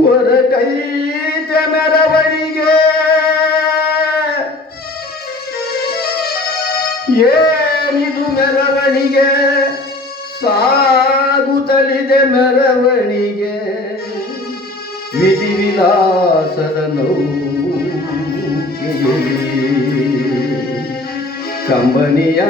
ಹೊರಟೈತೆ ಮೆರವಣಿಗೆ ಏನಿದು ಮೆರವಣಿಗೆ? ಸಾಗುತ್ತಲಿದೆ ಮೆರವಣಿಗೆ. ವಿಧಿ ವಿಲಾಸದ ನೌಕೆಯಲ್ಲಿ ಕಂಬನಿಯ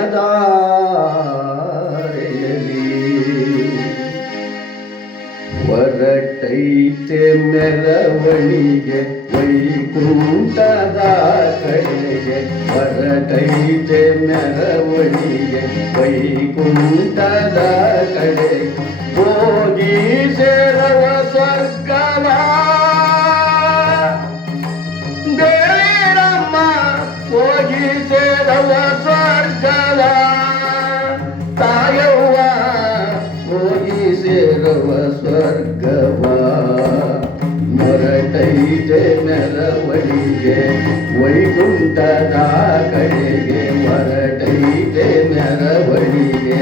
ಹೊರಟೈತೆ ಮೆರವಣಿಗೆ ವೈಕುಂಠದ ಕಡೆಗೆ ಹೊರಟೈತೆ ಮೆರವಣಿಗೆ ವೈಕುಂಠದ ಕಡೆ ಹೋಗಿ ಸೇರವ ಸ್ವರ್ಗವ ದೇವಿರಮ್ಮ ಹೋಗಿ ಸೇರವ ಸ್ವರ್ಗವ ಕಡೆಗೆ ಹೊರಟೈತೆ ನರವಳಿಗೆ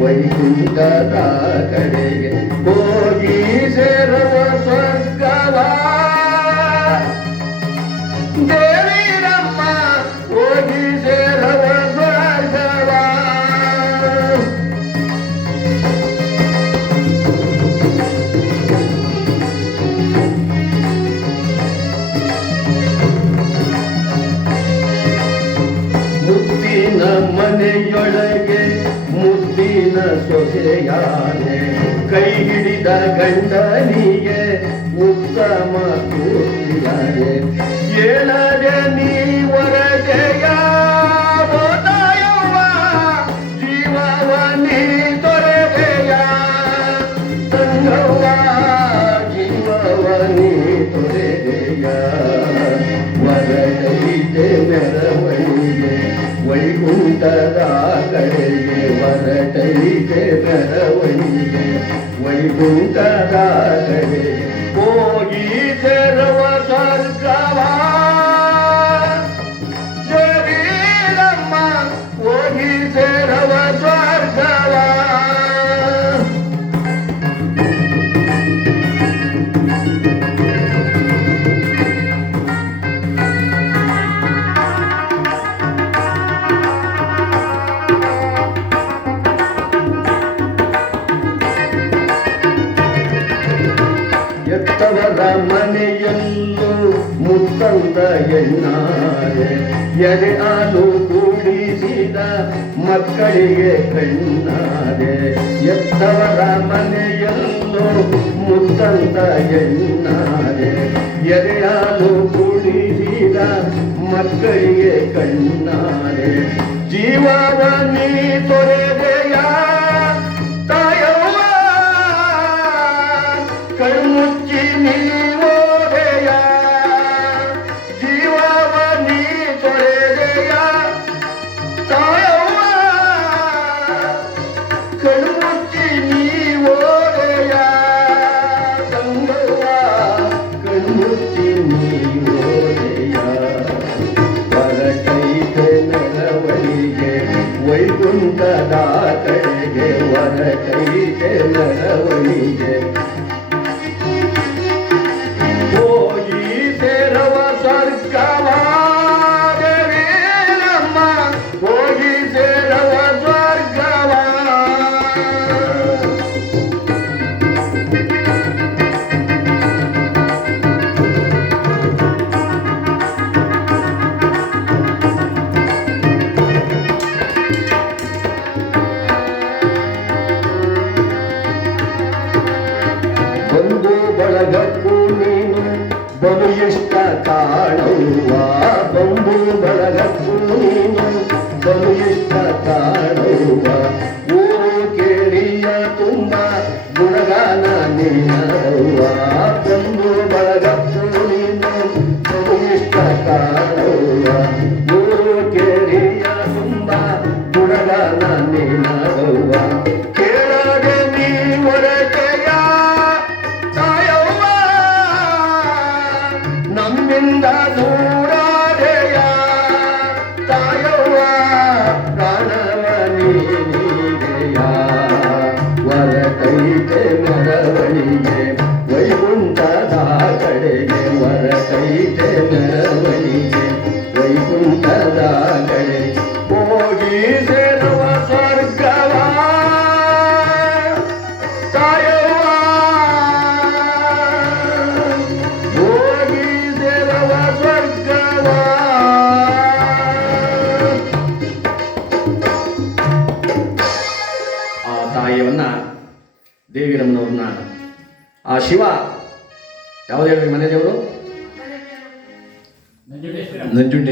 ವೈಕುಂಠದ ಕಡೆಗೆ. ಸೊಸೆಯಾನೆ ಕೈ ಹಿಡಿದ ಗಂಡನಿಗೆ ಉತ್ತಮ ಕೂತಿಯಾನೆ ಏಳದೆ ನೀ ಬೋತಾಯವ್ವ ಜೀವವ ನೀ ತೊರೆದೆಯ. ತಂಗವ್ವ, ಜೀವವ ನೀ ತೊರೆದೆಯ. ವೈಕುಂಠದ ಕಡೆಗೆ ಹೊರಟೈತೆ ಮೆರವಣಿಗೆ ವೈಕುಂಠದ ಕಡೆಗೆ ಹೋಗಿ ತೆರವ ಸ್ವರ್ಗವ ಎತ್ತವರ ಮನೆಯಲ್ಲೂ ಮುತ್ತಂದ ಎನ್ನಾರೆ. ಎದೆ ಹಾಲು ಕೂಡಿಸಿದ ಮಕ್ಕಳಿಗೆ ಕಣ್ಣಾರೆ. ಎತ್ತವರ ಮನೆಯಲ್ಲೂ ಮುತ್ತಂದ ಎನ್ನಾರೆ. ಎದೆ ಹಾಲು ಕೂಡಿಸಿದ ಮಕ್ಕಳಿಗೆ ಕಣ್ಣಾರೆ. ಜೀವನ ನೀ ತೊರೆದೆಯ ವೈಕುಂಠದ ಕಡೆಗೆ ವರ ಕೈಗೆ ಹೋಗಿ ಬಂದು ಬಳಗಕ್ಕೂ ನೀನು ಬಲು ಇಷ್ಟ ಕಾಣುವ ಬಂಬು ಬಳಗಕ್ಕೂ ಆ ತಾಯಿಯನ್ನ ದೇವಿರಮ್ಮನವ್ರನ್ನ ಆ ಶಿವ ಯಾವ ದೇವಿ ಮನೆ ದೇವರು? നെഞ്ചുണ്ടേ.